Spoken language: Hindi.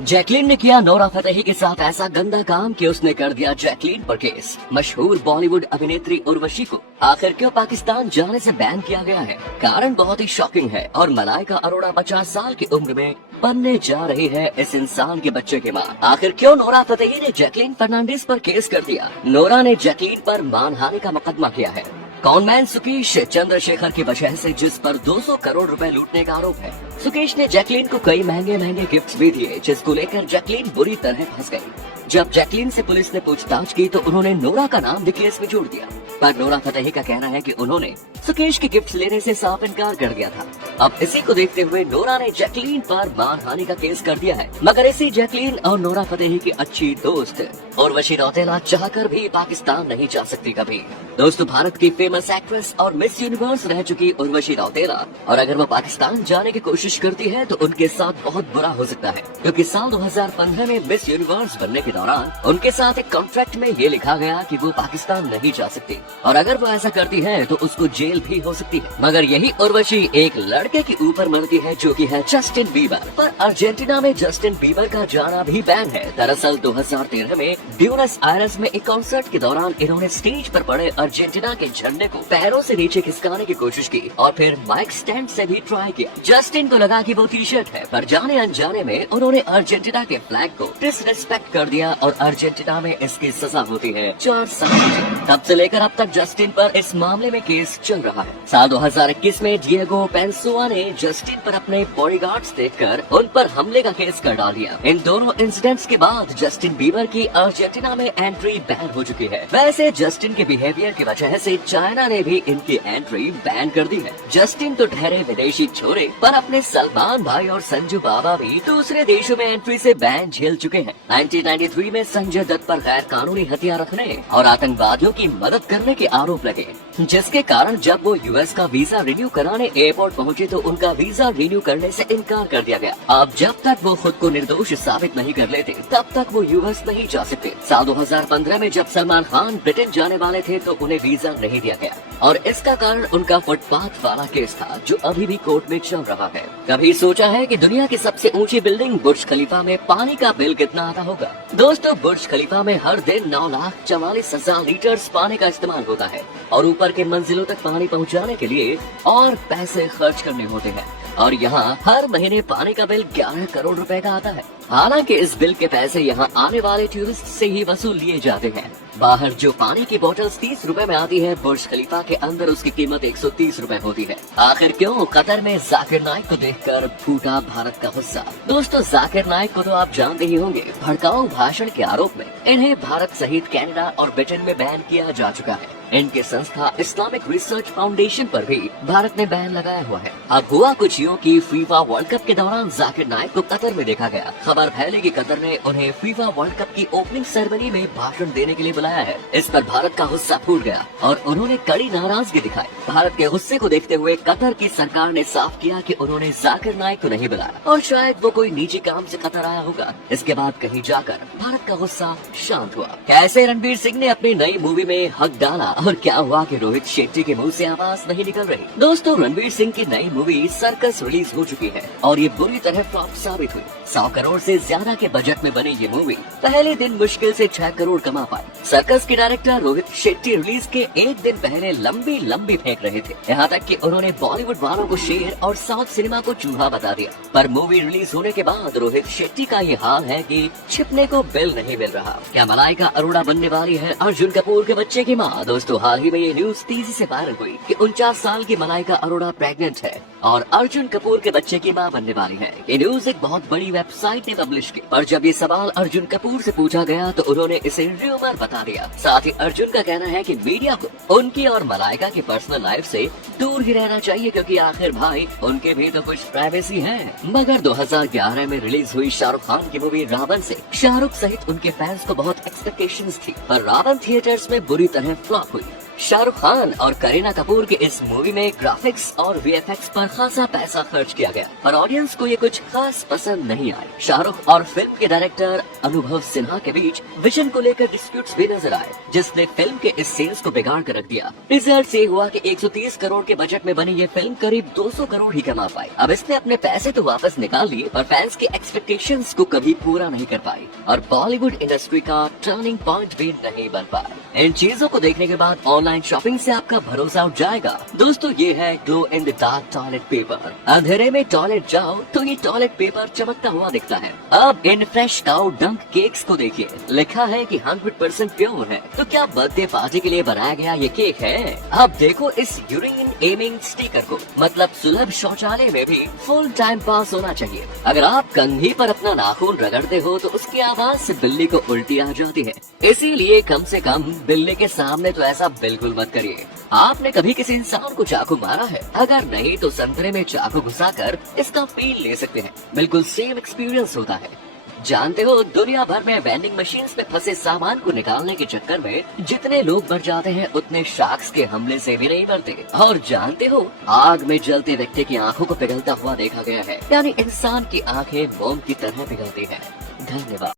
जैकलीन ने किया नोरा फतेही के साथ ऐसा गंदा काम कि उसने कर दिया जैकलीन पर केस। मशहूर बॉलीवुड अभिनेत्री उर्वशी को आखिर क्यों पाकिस्तान जाने से बैन किया गया है? कारण बहुत ही शॉकिंग है और मलाइका अरोड़ा 50 साल की उम्र में बनने जा रही है इस इंसान के बच्चे की मां। आखिर क्यों नोरा फतेही ने जैकलीन फर्नांडिस पर केस कर दिया? नोरा ने जैकलीन पर मानहानि का मुकदमा किया है। कॉनमैन सुकेश चंद्रशेखर की वजह से जिस पर 200 करोड़ रुपए लूटने का आरोप है। सुकेश ने जैकलीन को कई महंगे महंगे गिफ्ट्स भी दिए, जिसको लेकर जैकलीन बुरी तरह फंस गई। जब जैकलीन से पुलिस ने पूछताछ की तो उन्होंने नोरा का नाम भी केस में जोड़ दिया, पर नोरा फतेही का कहना है कि उन्होंने सुकेश के गिफ्ट्स लेने से साफ इनकार कर दिया था। अब इसी को देखते हुए नोरा ने जैकलीन पर मानहानि का केस कर दिया है। मगर इसी जैकलीन और नोरा फतेही की अच्छी दोस्त उर्वशी रौतेला चाहकर भी पाकिस्तान नहीं जा सकती कभी। दोस्तों, भारत की फेमस एक्ट्रेस और मिस यूनिवर्स रह चुकी उर्वशी रौतेला, और अगर वो पाकिस्तान जाने की कोशिश करती है तो उनके साथ बहुत बुरा हो सकता है, क्योंकि साल 2015 में मिस यूनिवर्स बनने के दौरान उनके साथ एक कॉन्ट्रैक्ट में ये लिखा गया कि वो पाकिस्तान नहीं जा सकती, और अगर वो ऐसा करती है तो उसको जेल भी हो सकती है। मगर यही उर्वशी एक लड़के के ऊपर मरती है जो कि है जस्टिन बीबर। पर अर्जेंटीना में जस्टिन बीबर का जाना भी बैन है। दरअसल 2013 में ब्यूनस आयर्स में एक कॉन्सर्ट के दौरान इन्होंने स्टेज पर पड़े अर्जेंटीना के झंडे को पैरों से नीचे खिसकाने की कोशिश की और फिर माइक स्टैंड से भी ट्राई किया। जस्टिन को लगा कि वो टी शर्ट है, पर जाने अनजाने में उन्होंने अर्जेंटीना के फ्लैग को डिसरिस्पेक्ट कर दिया और अर्जेंटीना में इसकी सजा होती है 4 साल। तब से लेकर अब तक जस्टिन पर इस मामले में केस चल रहा है। साल 2021 में डिएगो पेंसोआ ने जस्टिन पर अपने बॉडीगार्ड्स देखकर उन पर हमले का केस कर डाल दिया। इन दोनों इंसिडेंट्स के बाद जस्टिन बीबर की अर्जेंटीना में एंट्री बैन हो चुकी है। वैसे जस्टिन के बिहेवियर की वजह से चाइना ने भी इनकी एंट्री बैन कर दी है। जस्टिन तो ठहरे विदेशी छोरे, पर अपने सलमान भाई और संजू बाबा भी दूसरे देशों में एंट्री से बैन झेल चुके हैं। 1993 में संजय दत्त पर गैर कानूनी हथियार रखने और आतंकवादियों की मदद करने के आरोप लगे, जिसके कारण जब वो यूएस का वीजा रिन्यू कराने एयरपोर्ट पहुंचे तो उनका वीजा रिन्यू करने से इनकार कर दिया गया। अब जब तक वो खुद को निर्दोष साबित नहीं कर लेते तब तक वो यूएस नहीं जा सकते। साल 2015 में जब सलमान खान ब्रिटेन जाने वाले थे तो उन्हें वीजा नहीं दिया गया, और इसका कारण उनका फुटपाथ वाला केस था जो अभी भी कोर्ट में चल रहा है। कभी सोचा है कि दुनिया की सबसे ऊंची बिल्डिंग बुर्ज खलीफा में पानी का बिल कितना आता होगा? दोस्तों, बुर्ज खलीफा में हर दिन 9,44,000 लीटर पानी का इस्तेमाल होता है और ऊपर के मंजिलों तक पानी पहुंचाने के लिए और पैसे खर्च करने होते हैं, और यहाँ हर महीने पानी का बिल 11 करोड़ रुपए का आता है। हालांकि इस बिल के पैसे यहाँ आने वाले टूरिस्ट से ही वसूल लिए जाते हैं। बाहर जो पानी की बोतल्स 30 रुपए में आती है, बुर्ज खलीफा के अंदर उसकी कीमत 130 रुपए होती है। आखिर क्यों? कतर में जाकिर नाइक को देखकर फूटा भारत का गुस्सा। दोस्तों, जाकिर नाइक को तो आप जानते ही होंगे। भड़काऊ भाषण के आरोप में इन्हें भारत सहित कनाडा और ब्रिटेन में बैन किया जा चुका है। इनकी संस्था इस्लामिक रिसर्च फाउंडेशन पर भी भारत ने बैन लगाया हुआ है। अब हुआ कुछ यूं कि फीफा वर्ल्ड कप के दौरान जाकिर नाइक को कतर में देखा गया। खबर फैली कि कतर ने उन्हें फीफा वर्ल्ड कप की ओपनिंग सेरेमनी में भाषण देने के लिए बुलाया है। इस पर भारत का गुस्सा फूट गया और उन्होंने कड़ी नाराजगी दिखाई। भारत के गुस्से को देखते हुए कतर की सरकार ने साफ किया कि उन्होंने जाकिर नाइक को नहीं बुलाया और शायद वो कोई निजी काम से कतर आया होगा। इसके बाद कहीं जाकर भारत का गुस्सा शांत हुआ। कैसे रणवीर सिंह ने अपनी नई मूवी में हक डाला और क्या हुआ कि रोहित शेट्टी के मुंह से आवाज नहीं निकल रही। दोस्तों, रणवीर सिंह की नई मूवी सर्कस रिलीज हो चुकी है और ये बुरी तरह फ्लॉप साबित हुई। 100 करोड़ से ज्यादा के बजट में बनी ये मूवी पहले दिन मुश्किल से 6 करोड़ कमा पाई। सर्कस के डायरेक्टर रोहित शेट्टी रिलीज के एक दिन पहले लंबी लंबी फेंक रहे थे, यहाँ तक कि उन्होंने बॉलीवुड वालों को शेर और साउथ सिनेमा को चूहा बता दिया। पर मूवी रिलीज होने के बाद रोहित शेट्टी का ये हाल है कि छिपने को बिल नहीं मिल रहा। क्या मलाइका अरोड़ा बनने वाली है अर्जुन कपूर के बच्चे की माँ? दोस्तों, हाल ही में ये न्यूज तेजी से वायरल हुई कि 49 साल की मलाइका अरोड़ा प्रेग्नेंट है और अर्जुन कपूर के बच्चे की मां बनने वाली है। ये न्यूज एक बहुत बड़ी वेबसाइट ने पब्लिश की, पर जब ये सवाल अर्जुन कपूर से पूछा गया तो उन्होंने इसे र्यूमर बता दिया। साथ ही अर्जुन का कहना है कि मीडिया को उनकी और मलाइका की पर्सनल लाइफ से दूर ही रहना चाहिए, क्योंकि आखिर भाई उनके भी तो कुछ प्राइवेसी है। मगर 2011 में रिलीज हुई शाहरुख खान की मूवी रावण से शाहरुख सहित उनके फैंस को बहुत एक्सपेक्टेशंस थी, पर रावण थिएटर्स में बुरी तरह फ्लॉप हुई। शाहरुख खान और करीना कपूर की इस मूवी में ग्राफिक्स और वीएफएक्स पर खासा पैसा खर्च किया गया, पर ऑडियंस को ये कुछ खास पसंद नहीं आए। शाहरुख और फिल्म के डायरेक्टर अनुभव सिन्हा के बीच विजन को लेकर डिस्प्यूट्स भी नजर आए, जिसने फिल्म के इस सेल्स को बिगाड़ कर रख दिया। रिजल्ट से हुआ कि 130 करोड़ के बजट में बनी ये फिल्म करीब 200 करोड़ ही कमा पाई। अब इसने अपने पैसे तो वापस निकाल लिए, पर फैंस की एक्सपेक्टेशंस को कभी पूरा नहीं कर पाई और बॉलीवुड इंडस्ट्री का टर्निंग पॉइंट भी नहीं बन पाया। इन चीजों को देखने के बाद ऑनलाइन शॉपिंग से आपका भरोसा उठ जाएगा। दोस्तों, ये है glow in the dark toilet paper. अंधेरे में टॉयलेट जाओ तो ये टॉयलेट पेपर चमकता हुआ दिखता है। अब इन फ्रेश काउ डंक केक्स को देखिए, लिखा है कि 100% प्योर है। तो क्या बर्थडे पार्टी के लिए बनाया गया ये केक है? अब देखो इस यूरिन एमिंग स्टिकर को, मतलब सुलभ शौचालय में भी फुल टाइम पास होना चाहिए। अगर आप कंघी पर अपना नाखून रगड़ते हो तो उसकी आवाज से बिल्ली को उल्टी आ जाती है, इसीलिए कम से कम बिल्ली के सामने तो ऐसा बिल्कुल मत करिए। आपने कभी किसी इंसान को चाकू मारा है? अगर नहीं तो संतरे में चाकू घुसाकर इसका फील ले सकते हैं, बिल्कुल सेम एक्सपीरियंस होता है। जानते हो, दुनिया भर में वेंडिंग मशीन्स में फंसे सामान को निकालने के चक्कर में जितने लोग मर जाते हैं उतने शार्क्स के हमले से भी नहीं मरते। और जानते हो, आग में जलते व्यक्ति की आंखों को पिघलता हुआ देखा गया है, यानी इंसान की आंखें मोम की तरह पिघलती हैं। धन्यवाद।